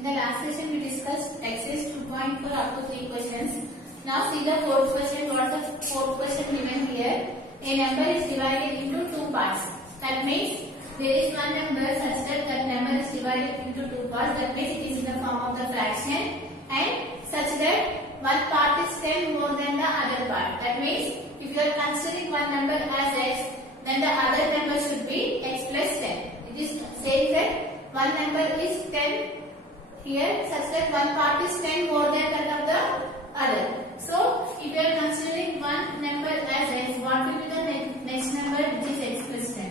In the last session we discussed exercise 2.4 up to 3 questions. Now see the fourth question. What is the fourth question given here? A number is divided into two parts. That means there is one number such that that number is divided into two parts. That means it is in the form of the fraction and such that one part is 10 more than the other part. That means if you are considering one number as x, then the other number should be x plus 10. It is saying that one number is 10 here such that one part is 10 more than that of the other. So if you are considering one number as x, what will be the next number which is x plus 10?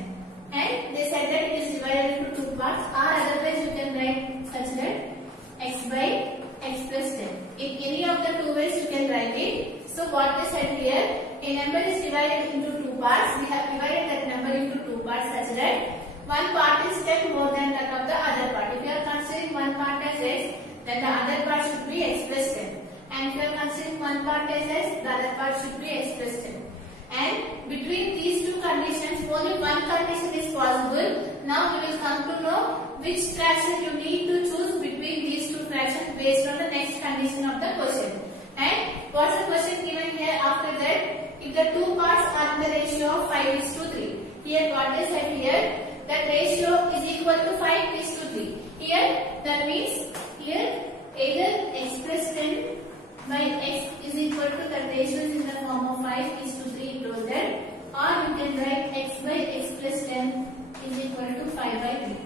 And they said that it is divided into two parts, or otherwise you can write such that x by x plus 10. In any of the two ways you can write it. So what they said here, a number is divided into two parts. We have divided that number into two parts such that one part is 10 more than that of the other part. If you are considering one part as x, then the other part should be x plus 10. And if you are considering one part as x, the other part should be x plus 10. And between these two conditions, only one condition is possible. Now we will come to know which fraction you need to choose between these two fractions based on the next condition of the question. And what's the question given here after that? If the two parts are in the ratio of 5:3. Here what is said here? That ratio is equal to 5:3. Here that means here either x plus 10 by x is equal to the ratio is in the form of 5:3 closure, or you can write x by x plus 10 is equal to 5/3.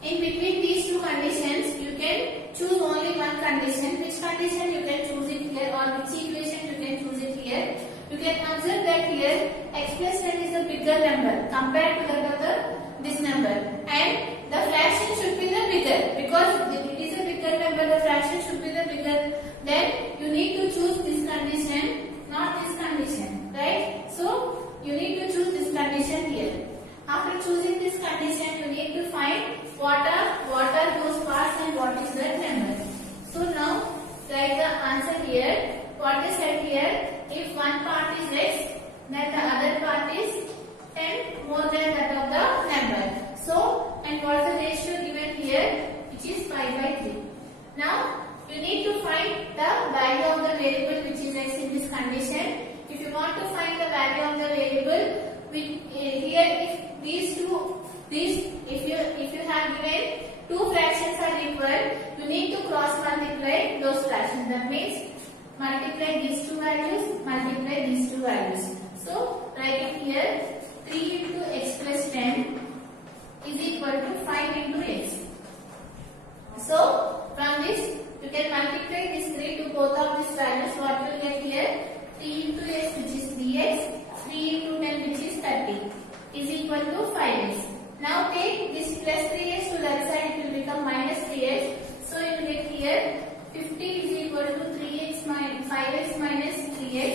In between these two conditions, you can choose only one condition. Which condition you can choose it here, or which equation you can choose it here? You can observe that here x plus 10 is a bigger number compared to that of this number, and the fraction should be the bigger because it is a bigger number. The fraction should be the bigger. Then you need to choose this condition, not this condition, right? So you need to choose this condition here. After choosing this condition, you need to find what are those parts and what is that number. So now write the answer here. What is said here? If one part is x, then the other part is 10 more than that of the number. So, and what is the ratio given here? Which is 5/3. Now, you need to find the value of the variable which is x in this condition. If you want to find the value of the variable, here if you have given two fractions are equal, you need to cross multiply those fractions. That means multiply these two values, multiply these two values. So write it here, 3 into x plus 10 is equal to 5 into x. So from this you can multiply this 3 to both of these values. What you will get here? 3 into x which is 3x, 3 into 10 which is 30 is equal to 5x. Now take this plus 3x to the other side, it will become minus 3x. So you will get here 50 is equal to 5x minus 3x.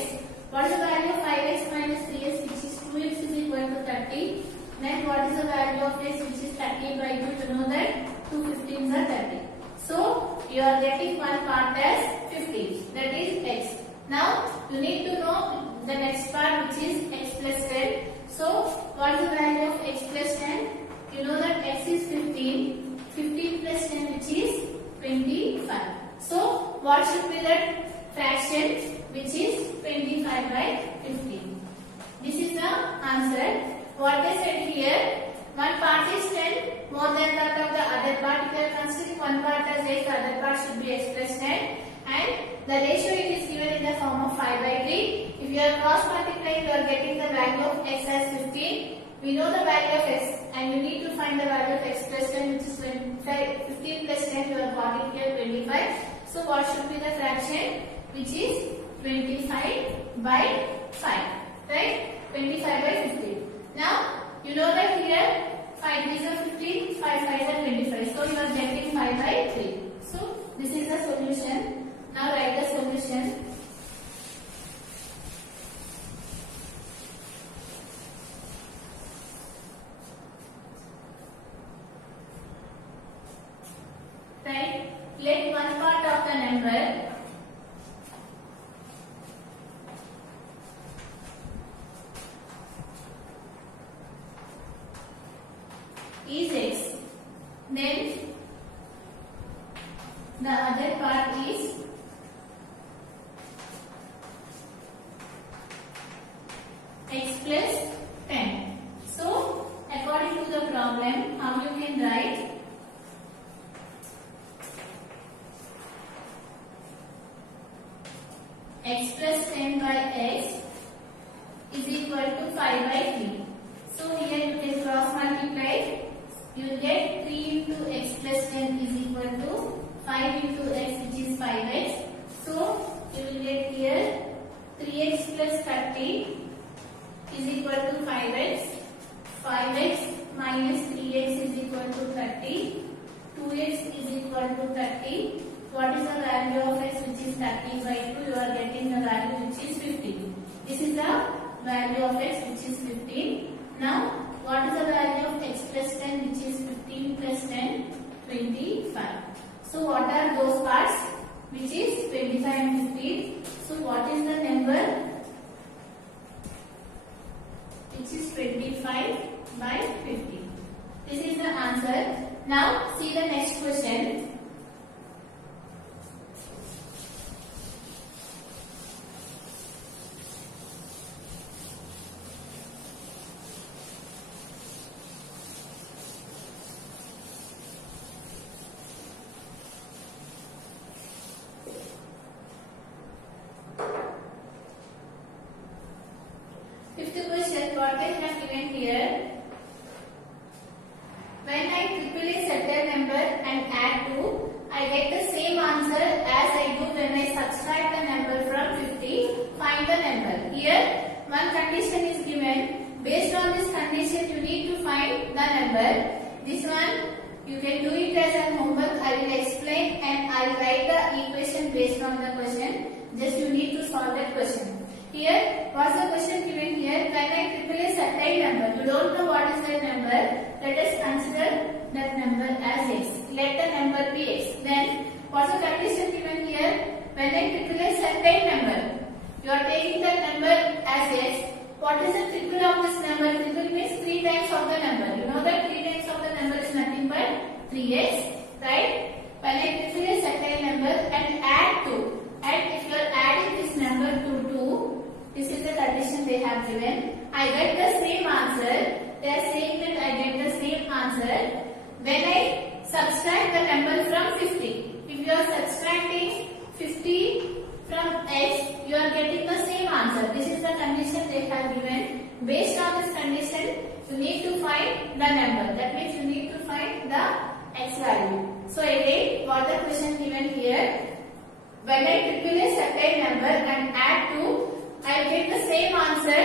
What is the value of 5x minus 3x, which is 2x is equal to 30. Then what is the value of x, which is 30/2? To know that 2 15s are 30. So you are getting one part as 50. That is x. Now you need to know the next part, which is x plus 10. So what is the value of x plus 10? You know that x is 15. 15 plus 10 which is 25. So what should be that fraction which is 25/15? This is the answer. What they said here, one part is 10 more than that of the other part. If you are considering one part as x, the other part should be x plus 10, and the ratio it is given in the form of 5/3. If you are cross multiplying, you are getting the value of x as 15. We know the value of x, and you need to find the value of x plus 10, which is 15 plus 10. You have got it here 25. So what should be the fraction? Which is 25/5, right? 25/15. Now you know that here 5 3s are 15, 5 5s are 25. So you are getting 5/3. So this is the solution. Now write the solution. Right? Let one part of the number is x, then The other part is x plus 10. So, according to the problem, how you can write? X plus 10 by x is equal to 5 by 3. So, here you can cross multiply. You will get 3 into x plus 10 is equal to 5 into x, which is 5x. So, you will get here 3x plus 30 is equal to 5x. 5x minus 3x is equal to 30. 2x is equal to 30. What is the value of x, which is 30 by 2? You are getting the value which is 15. This is the value of x, which is 15. Now, what is the value of x plus 10, which is 15 plus 10? 25. So, what are those parts? Which is 25 and 15. So, what is the number? Which is 25 by 50. This is the answer. Now, see the next question. Fifth question, what they have given here. When I triple a certain number and add 2, I get the same answer as I do when I subtract the number from 50. Find the number. Here, one condition is given. Based on this condition, you need to find the number. This one, you can do it as a homework. I will explain and I will write the equation based on the question. Just you need to solve that question. Here, what's the question given here? When I triple a certain number, you don't know what is that number. Let us consider that number as x. Let the number be x. Then, what's the condition given here? When I triple a certain number, you are taking that number as x. What is the triple of this number? Triple means 3 times of the number. You know that 3 times of the number is nothing but 3x, right? When I triple a certain number and add 2. And if you are adding this number to 2, this is the condition they have given. I get the same answer. They are saying that I get the same answer when I subtract the number from 50. If you are subtracting 50 from x, you are getting the same answer. This is the condition they have given. Based on this condition, you need to find the number. That means you need to find the x value. So again, what the question given here? When I triple a certain number and add 2, I will get the same answer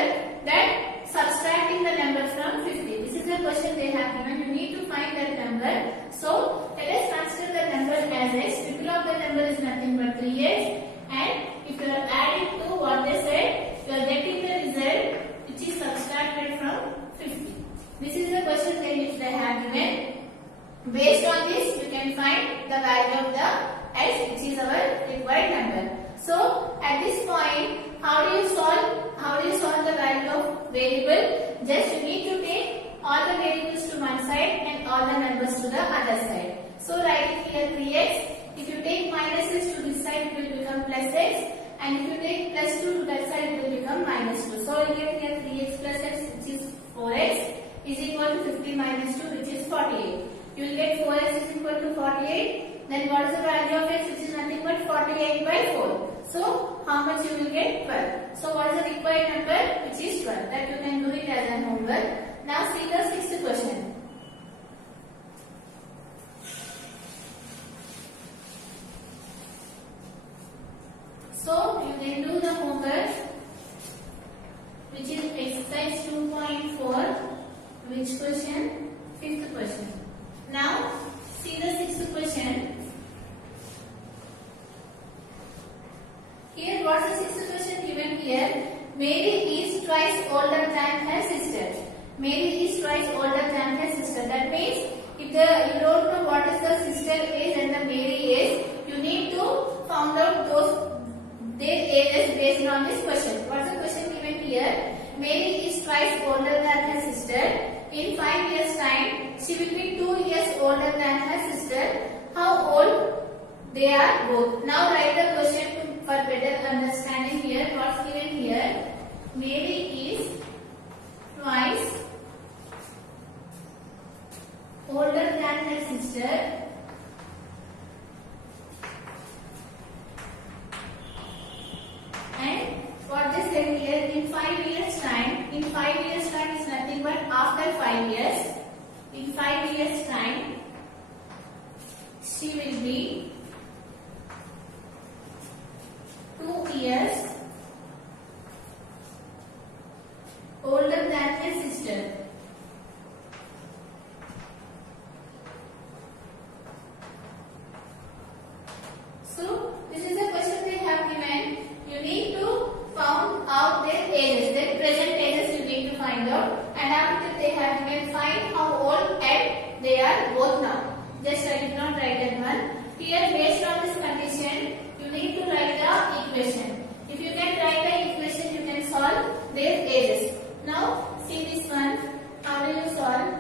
that subtracting the number from 50. This is the question they have given. You need to find that number. So, let us consider the number as x. Triple of the number is nothing but 3x. And if you are adding to what they said, you are getting the result which is subtracted from 50. This is the question they have given. Based on this, you can find the value of the x, which is our required number. So, at this point, how do you solve the value of variable? Just you need to take all the variables to one side and all the numbers to the other side. So, write here 3x. If you take minuses to this side, it will become plus x. And if you take plus 2 to that side, it will become minus 2. So, you get here 3x plus x, which is 4x, is equal to 50 minus 2, which is 48. You will get 4x is equal to 48. Then what is the value of x, which is nothing but 48 by 4. So, how much you will get? 12. So, what is the required number? Which is 12. That you can do it as a homework. Now, see the sixth question. So, you can do the homework, which is exercise 2.4. Which question? Fifth question. Now, see the sixth question. Here, what is the sixth question given here? Mary is twice older than her sister. Mary is twice older than her sister. That means, if you don't know what is the sister age and the Mary age, you need to find out their ages based on this question. What is the question given here? Mary is twice older than her sister. In 5 years' time, she will be 2 years older than her sister. How old They are both. Now write the question for better understanding here. What's given here? Mary is twice older than her sister. And what they said here, in 5 years time is nothing but after 5 years. In 5 years time, she will be 2 years older than her sister. So this is the question they have given. You need to find out their ages, their present ages you need to find out. And after they have given, find how old and they are both now. Just I did not write that one. Here based on this condition, you need to write the equation. If you can write the equation, you can solve their ages. Now see this one. How do you solve?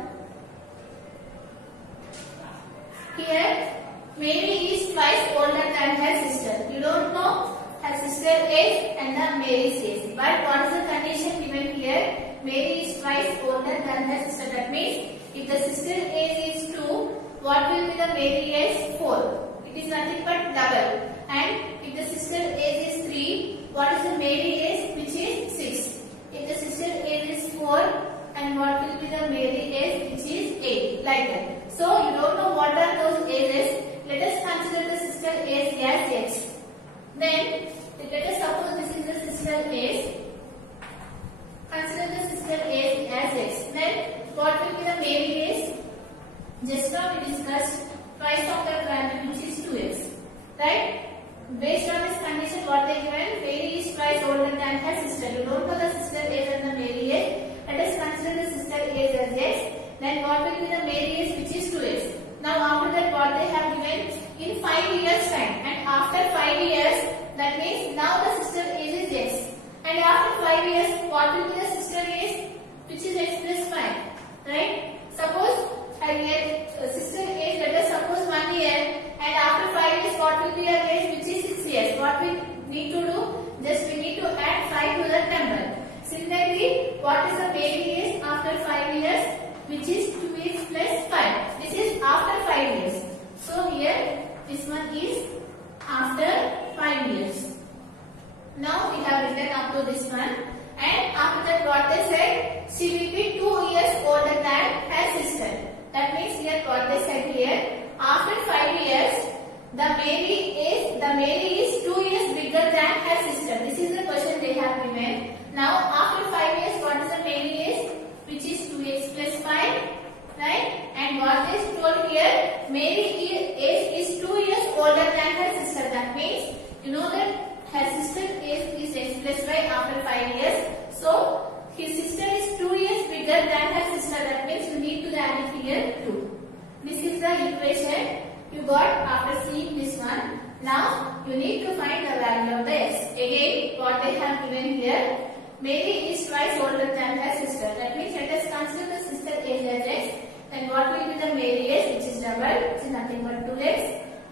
Here Mary is twice older than her sister. You don't know her sister age and the Mary's age. But what is the condition given here? Mary is twice older than her sister. That means if the sister age is 2, what will be the Mary age? 4. It is nothing but double. And if the sister age is 3, what is the Mary age? Which is 6. If the sister age is 4, and what will be the Mary age? Which is 8. Like that. So you don't know what are those ages. Let us consider the sister age as X. Then let us suppose this is the sister age. Consider the sister age as X. Then what will be the Mary age? Just now we discussed twice of the quantity, which is 2x. Right? Based on this condition, what they given? Mary is twice older than her sister. You don't know the sister age and the Mary age. Let us consider the sister age as X. Then what will be the Mary age, which is 2x. Now after that, what they have given? In 5 years time. And after 5 years, that means now the sister age is X. And after 5 years, what will be the sister age? Which is X plus 5. Right? Suppose sister age, let us suppose 1 year. And after 5 years, what will be her age? Which is 6 years. What we need to do? Just we need to add 5 to that number. Similarly, what is the Mary age after 5 years? Which is 2x plus 5. This is after 5 years. So here, this one is after 5 years. Now we have written up to this one. And after that, what they said? She will be 2 years older than her sister. That means here what they said here. After 5 years, the Mary is 2 years bigger than her sister. This is the question they have given. Now after 5 years, what is the Mary age? Which is 2x plus 5, right? And what is told here? Mary age is 2 years older than her sister. That means you know that her sister age is x plus 5 after 5 years. So his sister is 2 years bigger than her sister. That means you need to add it here 2. This is the equation you got after seeing this one. Now you need to find the value of the x. Again, what they have given here. Mary is twice older than her sister. That means let us consider the sister age as x. Then what will be the Mary age, which is double, which is nothing but 2x.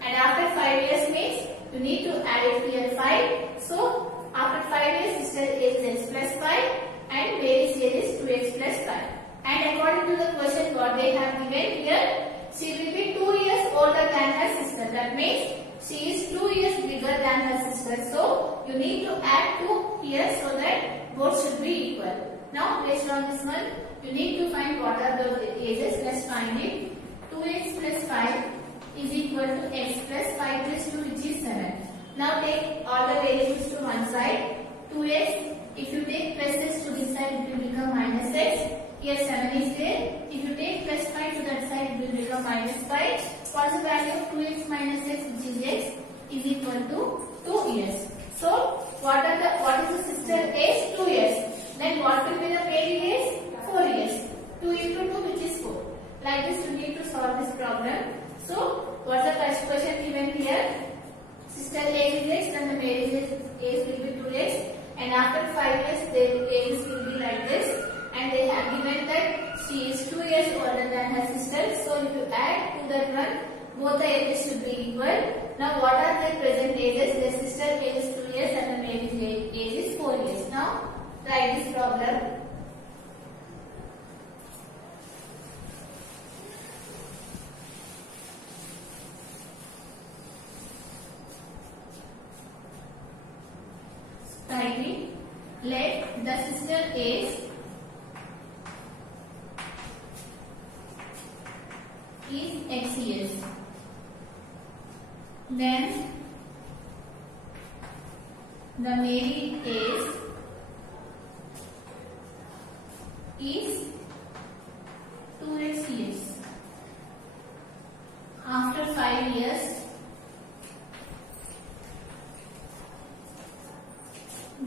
And after 5 years means you need to add it here 5. So after 5 years, sister age is x plus 5 and Mary's age is 2x plus 5. And according to the question what they have given here, she will be 2 years older than her sister. That means she is 2 years bigger than her sister. So you need to add 2 here so that both should be equal. Now based on this one, you need to find what are those ages. Let's find it. 2x plus 5 is equal to x plus 5 plus 2, which is 7. Now take all the variables to one side. 2x, if you take pluses to this side, it will become minus x. Here 7 is there. If you take plus 5 to that side, it will become minus 5. What's the value of 2x minus x, which is x, is equal to 2 years. So what is the sister age? 2 years. Then what will be the Mary age? 4 years. 2 into 2, which is 4. Like this you need to solve this problem. So what's the first question given here? Sister age is x, then the Mary's age will be 2x. And after 5 years, their ages will be like this. And they have given that she is 2 years older than her sister. So if you add to that one, both the ages should be equal. Now what are their present ages? Their sister age is 2 years and the male age is 4 years. Now write this problem. Writing, let the sister age is x years. Then the male age is 2x years. After 5 years,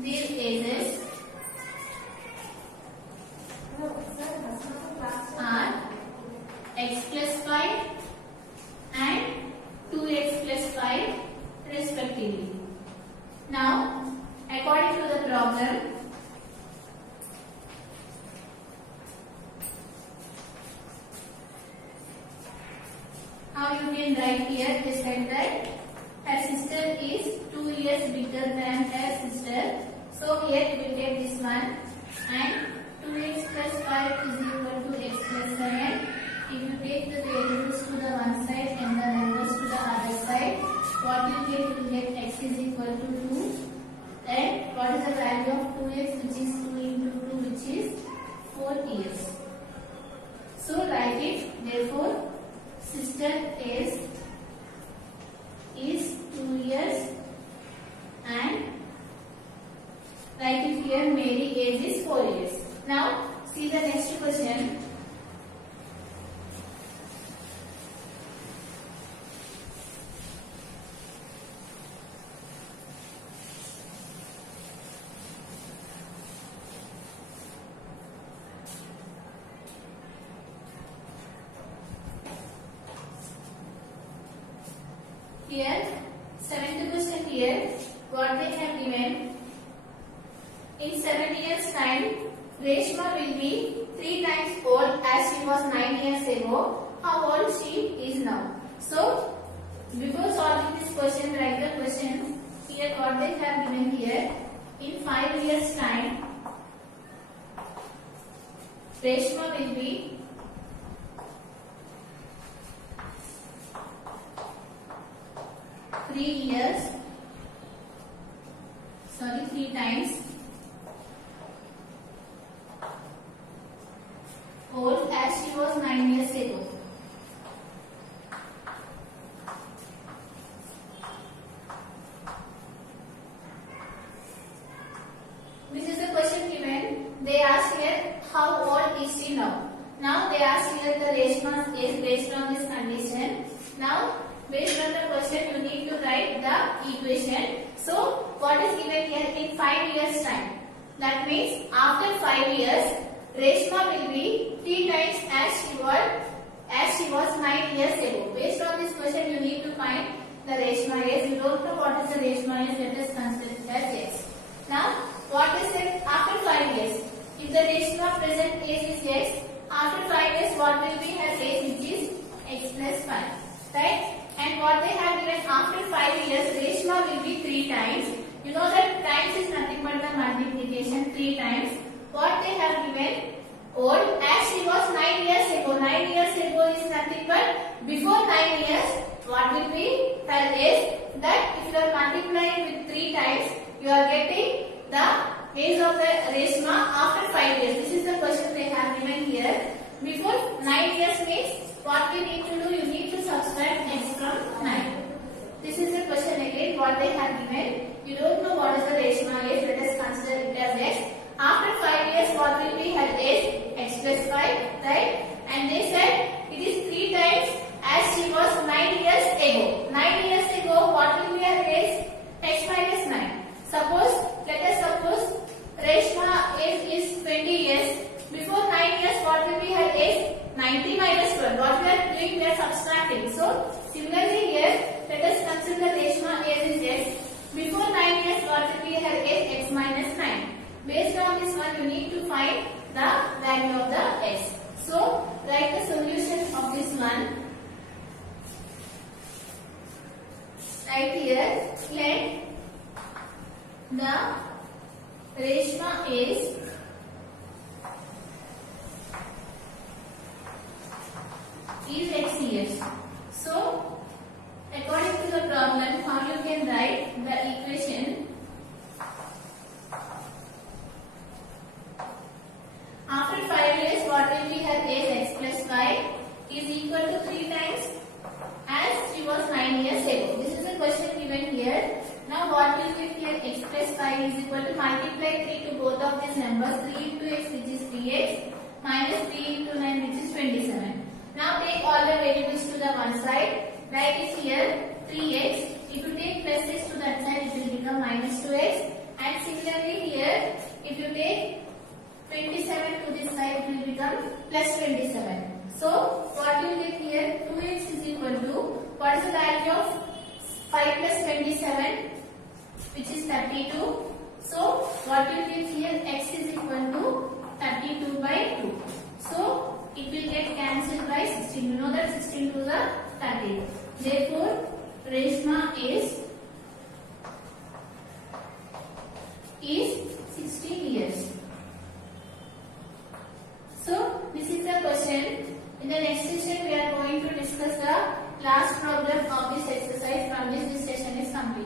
their ages are x plus 5 and 2x plus 5 respectively. Now, according to the problem, how you can write here is like that her sister is 2 years bigger than her sister. So here we will get this one and 2x plus 5 is equal to x plus 7. If you take the variables to the one side and the numbers to the other side, what you will get x is equal to 2. And what is the value of 2x, which is 2 into 2, which is 4 years. So write it. Therefore, sister is 2 years and write it here, male age is 4 years. Now see the next question. Here, 7th question here, what they have given. In 7 years time, Reshma will be 3 times old as she was 9 years ago. How old she is now? So, before solving this question, write the question. Here, what they have given here. In 5 years time, Reshma will be 3 times old as she was 9 years ago. This is the question given. They ask here how old is she now. Now they ask here the Reshma's age based on this condition. Now based on the question you need to write the equation. So what is given here in 5 years time? That means after 5 years Reshma will be 3 times as she was 9 years ago. Based on this question you need to find the Reshma age. You don't know what is the Reshma age, let us consider it as x. Now what is it after 5 years? If the Reshma present age is x, after 5 years what will be her age, which is x plus 5, right? And what they have given after 5 years, Reshma will be 3 times. You know that times is nothing but the multiplication, 3 times. What they have given, old as she was 9 years ago. 9 years ago is nothing but before 9 years. What will be her age? That if you are multiplying with 3 times, you are getting the age of the Reshma after 5 years. This is the question they have given here. Before 9 years means what we need to do? You need to subtract x from 9. This is the question again. What they have given. You don't know what is the Reshma age. Let us consider it as x. After 5 years, what will be her age? X plus 5, right? And they said it is 3 times as she was 9 years ago. 9 years ago, what will be her age? X minus 9. Let us suppose Reshma age is 20 years. Before 9 years, what will be her age? 90 minus 12. What we are doing? We are subtracting. So, similarly here, let us consider Reshma age is x. Before 9 years, what will be her age? X minus 9. Based on this one, you need to find the value of the x. So, write the solution of this one. Right here, let the Reshma is x years. So, according to the problem, how you can write the equation? After 5 years, what will be her age? X plus 5 is equal to 3 times as she was 9 years ago. This is the question given here. Now what will be here? X plus 5 is equal to multiply 3 to both of these numbers. 3 into x, which is 3x, minus 3 into 9, which is 27. Now take all the variables to the one side. Write it here 3x. If you take plus x to that side, it will become minus 2x. And similarly here, if you take 27 to this side, it will become plus 27. So what you get here? 2x is equal to, what is the value of 5 plus 27? Which is 32. So what you get here? X is equal to 32 by 2. So it will get cancelled by 16. You know that 16 to the 30. Therefore, Reshma is 16 years. So this is the question. In the next session, we are going to discuss the last problem of this exercise. From this session is complete.